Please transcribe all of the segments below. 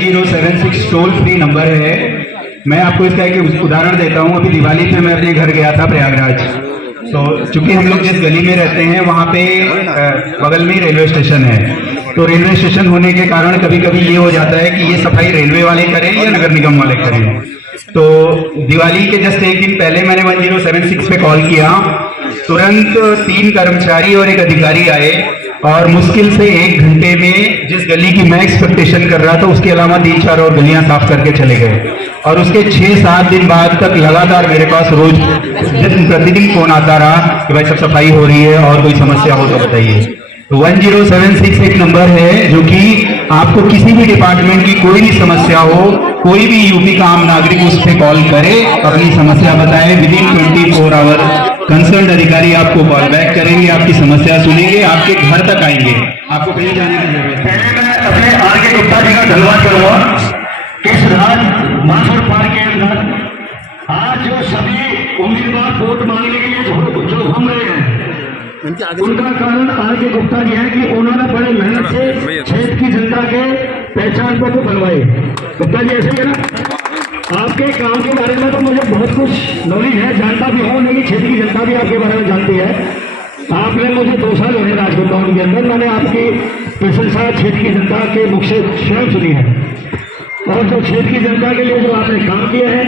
1076 toll free number है। मैं आपको इसका एक उदाहरण देता हूँ। अभी दिवाली पे मैं अपने घर गया था प्रयागराज। तो चूंकि हम लोग जिस गली में रहते हैं वहाँ पे बगल में ही रेलवे स्टेशन है। तो रेलवे स्टेशन होने के कारण कभी कभी ये हो जाता है कि ये सफाई रेलवे वाले करें या नगर निगम वाले करें। तो दिवाली के जस्ट एक दिन पहले मैंने 1076 पे कॉल किया। तुरंत 3 कर्मचारी और एक अधिकारी आए और मुश्किल से 1 घंटे में जिस गली की मैं एक्सपेक्टेशन कर रहा था उसके अलावा 3-4 और गलियां साफ करके चले गए। और उसके 6-7 दिन बाद तक लगातार मेरे पास रोज प्रतिदिन फोन आता रहा कि भाई सब सफाई हो रही है और कोई समस्या हो तो बताइए। तो 1076 एक नंबर है जो कि आपको किसी भी डिपार्टमेंट की कोई भी समस्या हो, कोई भी यूपी का आम नागरिक उस पर कॉल करे, अपनी समस्या बताए, विदिन 24 आवर कंसर्न अधिकारी आपको कॉल बैक करेंगे, आपकी समस्या सुनेंगे, आपके घर तक आएंगे, आपको कहीं जाने की जरूरत है। मैं अपने आर.के. गुप्ता जी का धन्यवाद करूंगा। इस रात माथुर पार्क के अंदर आज जो सभी उम्मीदवार वोट मांगने के लिए जो घूम रहे हैं उनका कारण आर.के. गुप्ता जी है कि उन्होंने बड़े मेहनत से क्षेत्र की जनता के पहचान पत्र बनवाए। गुप्ता जी ऐसे ही है ना। आपके काम के बारे में तो मुझे बहुत कुछ नॉलेज है, जानता भी हूँ, लेकिन क्षेत्र की जनता भी आपके बारे में जानती है। आपने मुझे 2 साल हुए राजभवन के अंदर, मैंने आपकी प्रशंसा क्षेत्र की जनता के मुख से स्वयं सुनी है। और जो क्षेत्र की जनता के लिए जो आपने काम किया है,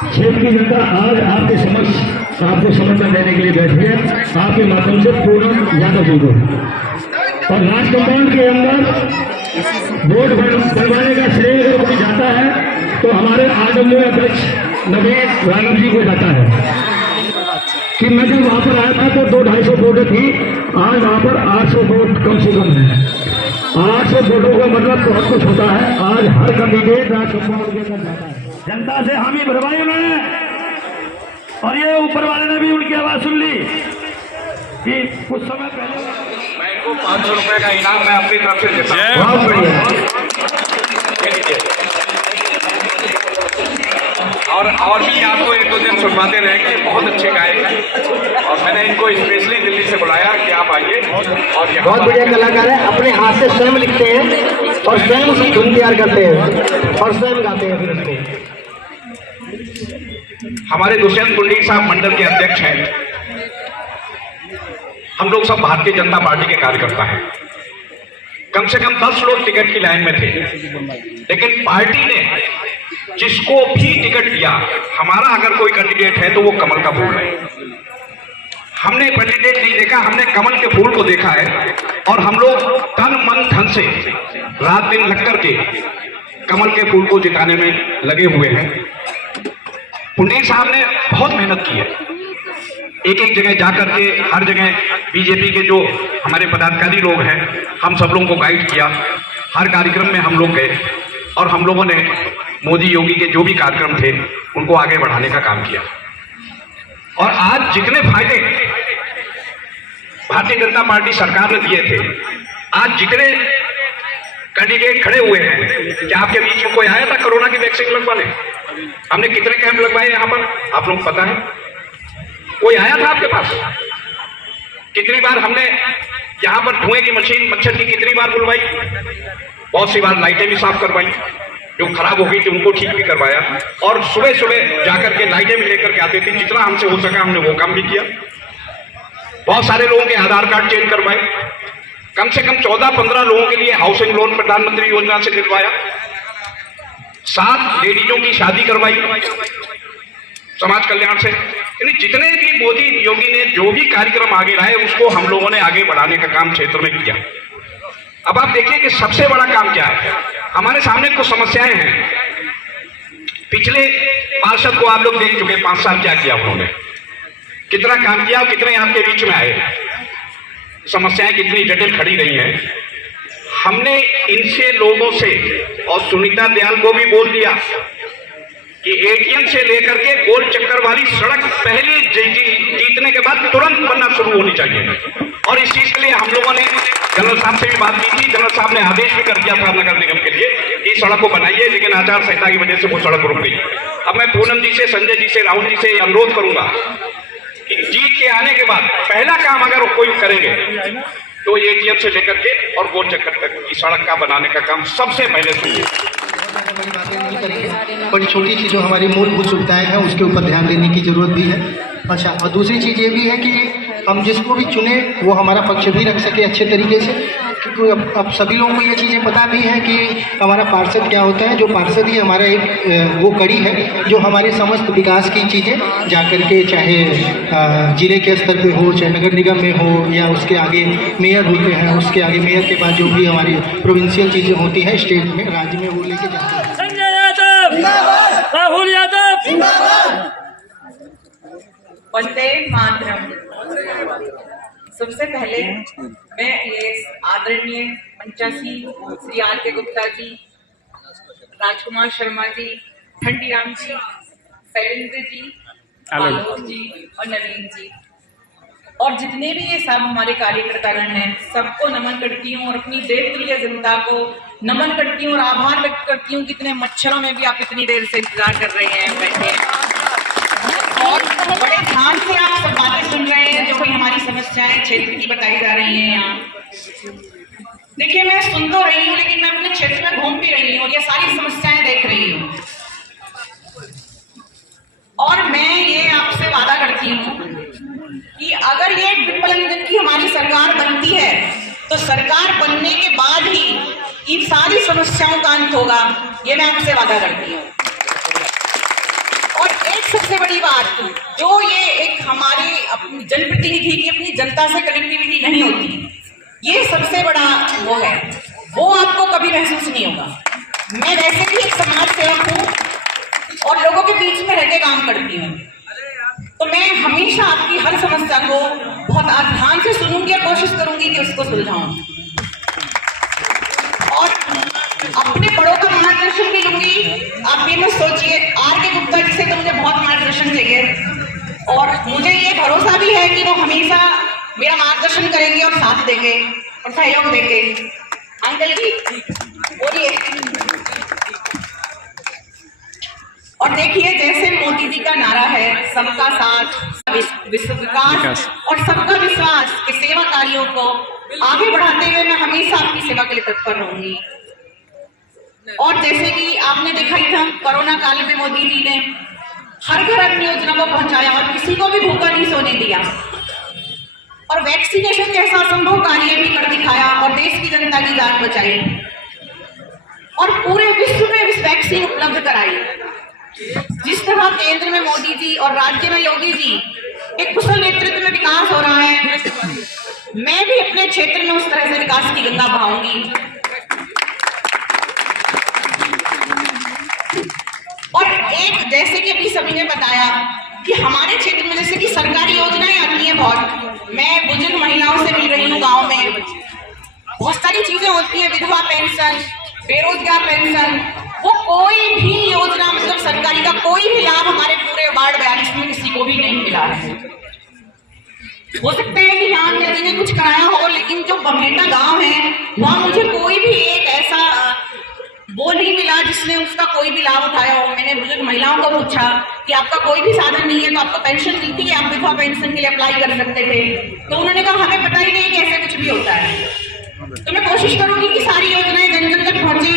क्षेत्र की जनता आज आपके समक्ष आपको समर्थन देने के लिए बैठी है। आपके माध्यम से पूर्ण यादव जी को और राजभवन के अंदर वोट बनवाने का श्रेय अगर कोई जाता है तो हमारे आदरणीय अध्यक्ष नवीन राघव जी को जाता है कि मैं जब वहां पर आया था तो 200-250 वोटें थी, आज वहां पर 800 वोट कम से कम है। 800 वोटों का मतलब बहुत कुछ होता है। आज हर कैंडिडेट राजभवन के अंदर जाता है। जनता से हामी भरवाई उन्होंने और ये ऊपर वाले ने भी उनकी आवाज सुन ली कि कुछ समय पहले मैं इनको 500 रुपए का इनाम मैं अपनी तरफ से देता हूं। बहुत बढ़िया। और भी आपको 1-2 दिन सुनवाते रहेंगे, बहुत अच्छे गायक हैं और मैंने इनको स्पेशली दिल्ली से बुलाया कि आप आइए। और बहुत बढ़िया कलाकार है, अपने हाथ से स्वयं लिखते हैं और स्वयं उसकी धुन तैयार करते हैं और स्वयं गाते हैं फिर उसको। हमारे दुष्यंत पुंडीर साहब मंडल के अध्यक्ष हैं। हम लोग सब भारतीय जनता पार्टी के कार्यकर्ता हैं। कम से कम 10 लोग टिकट की लाइन में थे, लेकिन पार्टी ने जिसको भी टिकट दिया, हमारा अगर कोई कैंडिडेट है तो वो कमल का फूल है। हमने कैंडिडेट नहीं देखा, हमने कमल के फूल को देखा है और हम लोग तन मन धन से रात दिन लग करके कमल के फूल को जिताने में लगे हुए हैं। पुंडीर साहब ने बहुत मेहनत की है, एक जगह जाकर के हर जगह बीजेपी के जो हमारे पदाधिकारी लोग हैं, हम सब लोगों को गाइड किया। हर कार्यक्रम में हम लोग गए और हम लोगों ने मोदी योगी के जो भी कार्यक्रम थे उनको आगे बढ़ाने का काम किया। और आज जितने फायदे भारतीय जनता पार्टी सरकार ने दिए थे, आज जितने कैंडिडेट खड़े हुए हैं, क्या आपके बीच में कोई आया था कोरोना की वैक्सीन लगवाने? हमने कितने कैंप लगवाए यहाँ पर आप लोग पता है? कोई आया था आपके पास? कितनी बार हमने यहाँ पर धुएं की मशीन मच्छर की कितनी बार बुलवाई? बहुत सी बार लाइटें भी साफ करवाई, जो खराब हो गई थी उनको ठीक भी करवाया और सुबह सुबह जाकर के लाइटें भी लेकर के आते थे। जितना हमसे हो सका हमने वो काम भी किया। बहुत सारे लोगों के आधार कार्ड चेंज करवाए। कम से कम 14-15 लोगों के लिए हाउसिंग लोन प्रधानमंत्री योजना से दिलवाया। 7 लेडीजों की शादी करवाई समाज कल्याण से। यानी जितने भी मोदी योगी ने जो भी कार्यक्रम आगे लाए उसको हम लोगों ने आगे बढ़ाने का काम क्षेत्र में किया। अब आप देखिए कि सबसे बड़ा काम क्या है। हमारे सामने कुछ समस्याएं हैं। पिछले पार्षद को आप लोग देख चुके, 5 साल क्या किया उन्होंने, कितना काम किया, कितने आपके बीच में आए, समस्याएं कितनी जटिल खड़ी रही हैं। हमने इनसे लोगों से और सुनीता दयाल को भी बोल दिया कि एटीएम से लेकर के गोल चक्कर वाली सड़क पहले जीतने के बाद तुरंत बनना शुरू होनी चाहिए। और इस चीज के लिए हम लोगों ने जनरल साहब से भी बात की थी। जनरल साहब ने आदेश भी कर दिया था नगर निगम के लिए कि सड़क को बनाइए, लेकिन आचार संहिता की वजह से वो सड़क रुक गई। अब मैं पूनम जी से, संजय जी से, राहुल जी से अनुरोध करूंगा कि जीत के आने के बाद पहला काम अगर कोई करेंगे तो एटीएम से लेकर के और गोल चक्कर तक की सड़क का बनाने का काम सबसे पहले शुरू। वाली बातें नहीं करेंगे, बड़ी छोटी सी जो हमारी मूलभूत सुविधाएं हैं उसके ऊपर ध्यान देने की ज़रूरत भी है। अच्छा, और दूसरी चीज़ ये भी है कि हम जिसको भी चुने वो हमारा पक्ष भी रख सके अच्छे तरीके से, क्योंकि अब सभी लोगों को ये चीज़ें पता भी है कि हमारा पार्षद क्या होता है। जो पार्षद ही हमारा एक वो कड़ी है जो हमारे समस्त विकास की चीज़ें जा करके, चाहे जिले के स्तर पे हो, चाहे नगर निगम में हो, या उसके आगे मेयर होते हैं, उसके आगे मेयर के बाद जो भी हमारी प्रोविंशियल चीज़ें होती हैं स्टेट में, राज्य में, वो लेके जाते हैं। संजय यादव, राहुल यादव, वंदे मातरम। सबसे पहले मैं ये आदरणीय पंचासी श्री आर के गुप्ता जी, राजकुमार शर्मा जी, ठंडीराम जी, शैलेंद्र जी, आलोक जी और नवीन जी और जितने भी ये सब हमारे कार्यकर्तागण हैं, सबको नमन करती हूँ और अपनी देवतुल्य जनता को नमन करती हूँ और आभार व्यक्त करती हूँ। कितने मच्छरों में भी आप इतनी देर से इंतजार कर रहे हैं बैठे और बड़े ध्यान से आप सब बातें सुन रहे हैं जो कोई हमारी समस्याएं क्षेत्र की बताई जा रही हैं। यहाँ देखिए, मैं सुन तो रही हूँ लेकिन मैं अपने क्षेत्र में घूम भी रही हूँ और ये सारी समस्याएं देख रही हूँ और मैं ये आपसे वादा करती हूँ कि अगर ये ट्रिपल इंजन की हमारी सरकार बनती है तो सरकार बनने के बाद ही इन सारी समस्याओं का अंत होगा। ये मैं आपसे वादा करती हूँ। और एक सबसे बड़ी बात, जो ये एक हमारे अपनी जनप्रतिनिधि की अपनी जनता से कनेक्टिविटी नहीं होती, ये सबसे बड़ा वो है, वो आपको कभी महसूस नहीं होगा। मैं वैसे भी एक समाज सेवक हूँ और लोगों के बीच में रह के काम करती हूँ, तो मैं हमेशा आपकी हर समस्या को बहुत ध्यान से सुनूंगी और कोशिश करूंगी कि उसको सुलझाऊं और अपने बड़ों का मार्गदर्शन भी लूंगी। आप ये मत सोचिए, आर के गुप्ता जी से तो मुझे बहुत मार्गदर्शन चाहिए और मुझे ये भरोसा भी है कि वो हमेशा मेरा मार्गदर्शन करेंगे और साथ देंगे और सहयोग देंगे। अंकल जी बोलिए। और देखिए, जैसे मोदी जी का नारा है सबका साथ विश्व विकास और सबका विश्वास के सेवा कार्यों को आगे बढ़ाते हुए मैं हमेशा आपकी सेवा के लिए तत्पर रहूंगी। और जैसे कि आपने देखा ही था, कोरोना काल में मोदी जी ने हर घर अपनी योजना को पहुंचाया और किसी को भी भूखा नहीं सोने दिया और वैक्सीनेशन जैसा असंभव कार्य भी कर दिखाया और देश की जनता की जान बचाई और पूरे विश्व में इस वैक्सीन उपलब्ध कराई। जिस तरह केंद्र में मोदी जी और राज्य में योगी जी एक कुशल नेतृत्व में विकास हो रहा है, मैं भी अपने क्षेत्र में उस तरह से विकास की गंगा बहाऊंगी। और एक, जैसे कि अभी सभी ने बताया कि हमारे क्षेत्र में जैसे कि सरकारी योजनाएं आती हैं बहुत, मैं बुजुर्ग महिलाओं से मिल रही हूँ, गांव में बहुत सारी चीजें होती हैं, विधवा पेंशन, बेरोजगार पेंशन, वो कोई भी योजना मतलब सरकारी का कोई भी लाभ हमारे पूरे वार्ड 42 में किसी को भी नहीं मिला है। हो सकता है कि यहाँ किसी ने कुछ कराया हो, लेकिन जो बमेटा गांव है वहाँ मुझे कोई भी एक ऐसा वो नहीं मिला जिसने उसका कोई भी लाभ उठाया हो। मैंने बुजुर्ग महिलाओं को पूछा कि आपका कोई भी साधन नहीं है तो आपको पेंशन मिलती है, आप विधवा पेंशन के लिए अप्लाई कर सकते थे, तो उन्होंने कहा हमें पता ही नहीं कि ऐसे कुछ भी होता है। तो मैं कोशिश करूंगी कि सारी योजनाएं जन जन तक पहुंचे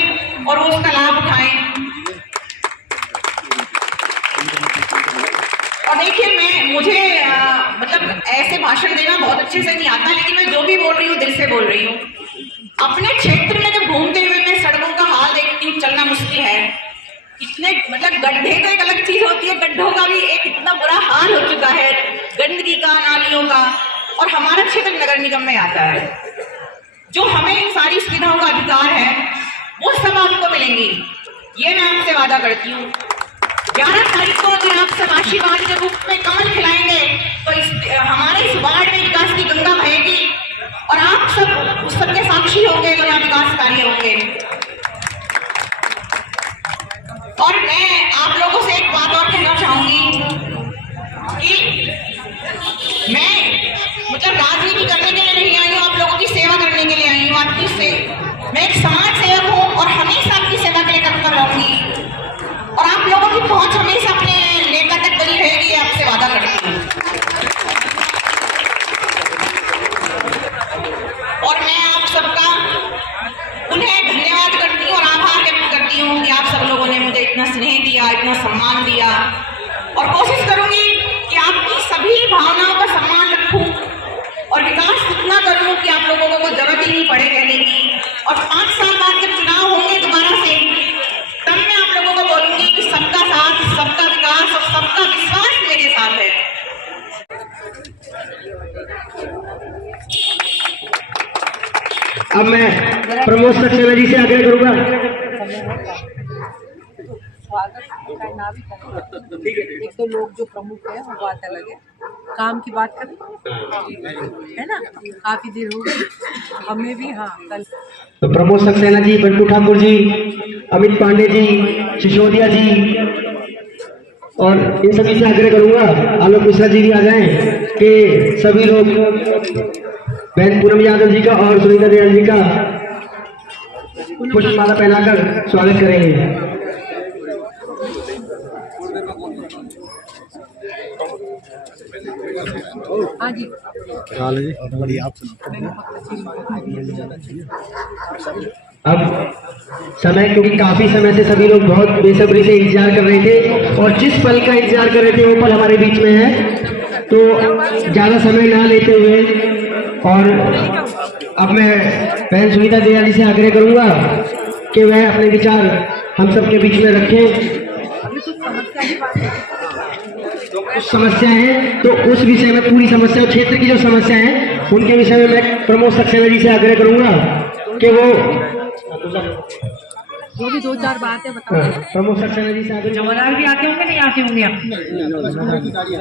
और वो उसका लाभ उठाएं। और देखिए, मुझे मतलब ऐसे भाषण देना बहुत अच्छे से नहीं आता, लेकिन मैं जो भी बोल रही हूँ दिल से बोल रही हूँ। अपने क्षेत्र में जब घूमते हुए मैं सड़कों का हाल देखती हूँ, चलना मुश्किल है, इतने मतलब गड्ढे तो एक अलग चीज होती है, गड्ढों का भी एक इतना बुरा हाल हो चुका है, गंदगी का, नालियों का। और हमारा क्षेत्र नगर निगम में आता है, जो हमें इन सारी सुविधाओं का अधिकार है वो सब आपको मिलेंगी, ये मैं आपसे वादा करती हूँ। 11 तारीख को अगर आप सब आशीर्वाद के रूप में कमल खिलाएंगे तो हमारे इस वार्ड में विकास की गंगा बहेगी और आप सब उस सबके साक्षी होंगे जो यहाँ विकास कार्य होंगे। और मैं आप लोगों से एक बात और कहना चाहूंगी कि मैं मतलब राजनीति करने के लिए नहीं आई हूँ, आप लोगों की सेवा करने के लिए आई हूँ। आपकी मैं एक समाज सेवक हूँ और हमेशा आपकी सेवा के लिए तत्पर रहूंगी और आप लोगों की पहुंच हमेशा अपने नेता तक बनी रहेगी, आपसे वादा करती हूँ। और मैं आप सबका उन्हें धन्यवाद करती हूँ और आभार व्यक्त करती हूँ कि आप सब लोग स्नेह दिया, इतना सम्मान दिया, और कोशिश करूंगी कि आपकी सभी भावनाओं का सम्मान रखूं और विकास इतना करूं कि आप लोगों को जरूरत ही नहीं पड़े कहने की। और 5 साल बाद जब चुनाव होंगे दोबारा से, तब मैं आप लोगों को बोलूंगी कि सबका साथ, सबका विकास और सबका विश्वास मेरे साथ है। अब मैं प्रमोद सक्सेना जी से आग्रह करूंगा। एक तो लोग जो प्रमुख है वो बात अलग है, काम की बात करें है ना। काफी देर हो गई हमें भी। हाँ, कल तो प्रमोद सक्सेना जी, बंटू ठाकुर जी, अमित पांडे जी, सिसोदिया जी और इन सभी से आग्रह करूंगा, आलोक मिश्रा जी भी आ जाएं कि सभी लोग बहन पूनम यादव जी का और सुनीता दयाल जी का पुष्पमाला पहनाकर स्वागत करेंगे। हाँ जी, अब समय, क्योंकि काफी समय से सभी लोग बहुत बेसब्री से इंतजार कर रहे थे और जिस पल का इंतजार कर रहे थे वो पल हमारे बीच में है, तो ज्यादा समय ना लेते हुए और अब मैं बहन सुनीता दयाल जी से आग्रह करूंगा कि वह अपने विचार हम सबके बीच में रखें। कुछ समस्या है तो उस विषय में, पूरी समस्या, क्षेत्र की जो समस्या है उनके विषय में मैं प्रमोद सक्सेना जी से आग्रह करूंगा कि वो जो भी 2-4 बातें बताओ। प्रमोद सक्सेना जी से आग्रह। जमादार भी आते होंगे, नहीं आते होंगे आप?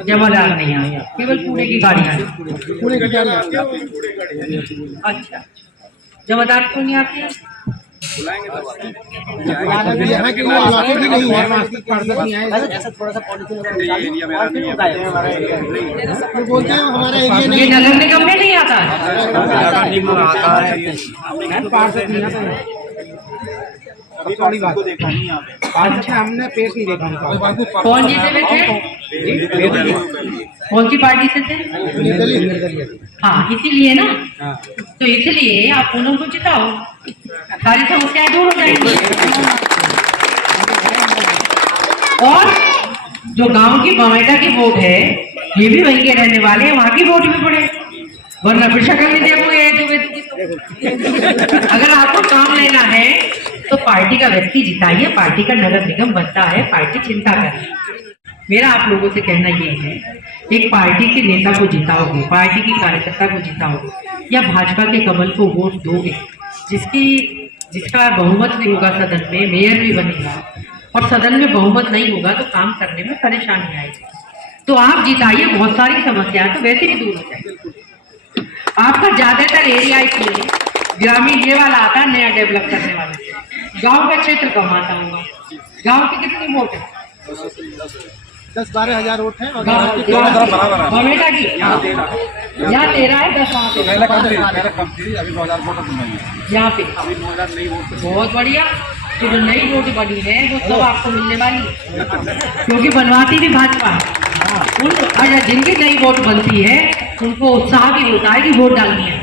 जमादार नहीं आए, केवल पुणे की गाड़ियाँ। अच्छा, जमादार क्यों नहीं आते? बोलते हैं हमारा एरिया ये नगर निगम में नहीं आता है। अच्छा, हमने पेश नहीं देखा। कौन जीते थे? कौन सी पार्टी से थे? हाँ, इसीलिए ना, तो इसलिए आप पूनम को जिताओ, सारी समस्याएं दूर हो जाएंगी। और जो गांव की बमेटा की वोट है, ये भी वहीं के रहने वाले हैं, वहां की वोट भी पड़े, वरना फिर शक्ल नहीं देखोगे। अगर आपको काम लेना है तो पार्टी का व्यक्ति जिताइए, पार्टी का नगर निगम बनता है, पार्टी चिंता करे। मेरा आप लोगों से कहना ये है, एक पार्टी के नेता को जिताओगे, पार्टी की कार्यकर्ता को जिताओगे या भाजपा के कमल को वोट दोगे, जिसका बहुमत नहीं होगा सदन में, मेयर भी बनेगा और सदन में बहुमत नहीं होगा तो काम करने में परेशानी आएगी। तो आप जिताइए, बहुत सारी समस्याएं तो वैसे भी दूर हो जाएगी। आपका ज्यादातर एरिया इसलिए ग्रामीण ये वाला आता है, नया डेवलप करने वाला। गांव का क्षेत्र कम आता होगा। गांव की कितनी वोट है? 10-12 हजार वोट है। बमेटा की यहाँ 13 है, 10 यहाँ पे। बहुत बढ़िया। तो जो नई वोट बनी है वो सब आपको मिलने वाली है, क्योंकि बनवाती भी भाजपा है। अगर जिनकी नई वोट बनती है उनको उत्साह भी होता है कि वोट डालनी है।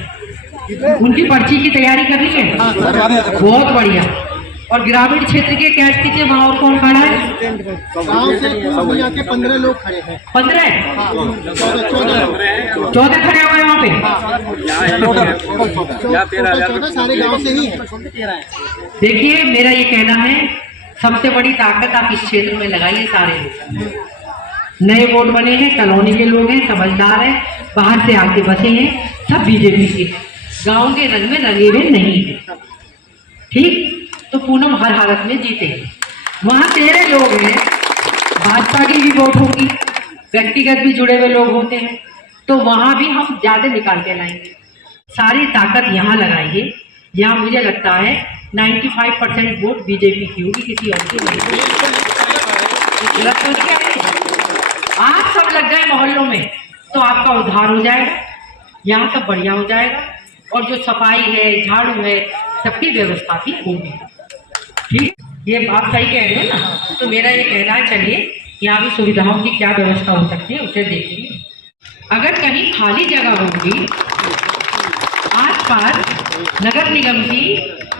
उनकी पर्ची की तैयारी कर रही है, बहुत बढ़िया। और ग्रामीण क्षेत्र के क्या स्थिति है, वहाँ और कौन खड़ा है? गाँव से कुल मिला के 15 लोग खड़े हैं। 15? 14 खड़े हुए वहाँ पे। 14 सारे गाँव से ही है। देखिए, मेरा ये कहना है, सबसे बड़ी ताकत आप इस क्षेत्र में लगाइए। सारे लोग नए वोट बने हैं, कॉलोनी के लोग हैं, समझदार हैं, बाहर से आके बसे हैं, सब बीजेपी के, गांव के रंग में रंगे हुए नहीं है। ठीक, तो पूनम हर हालत में जीते। वहाँ 13 लोग हैं, भाजपा की भी वोट होगी, व्यक्तिगत भी जुड़े हुए लोग होते हैं, तो वहाँ भी हम ज्यादा निकाल के लाएंगे। सारी ताकत यहाँ लगाइए। यहाँ मुझे लगता है 95% वोट बीजेपी की होगी, किसी और की नहीं। आप सब लग गए मोहल्लों में तो आपका उद्धार हो जाएगा, यहाँ सब बढ़िया हो जाएगा। और जो सफाई है, झाड़ू है, सबकी व्यवस्था भी होगी। ठीक, ये आप सही कह रहे हो ना। तो मेरा ये कहना है, चलिए यहाँ भी सुविधाओं की क्या व्यवस्था हो सकती है उसे देखेंगे। अगर कहीं खाली जगह होगी आसपास नगर निगम की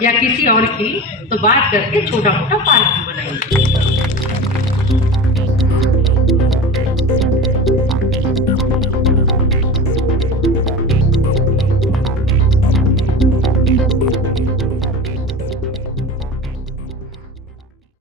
या किसी और की, तो बात करके छोटा मोटा पार्क बनाएंगे।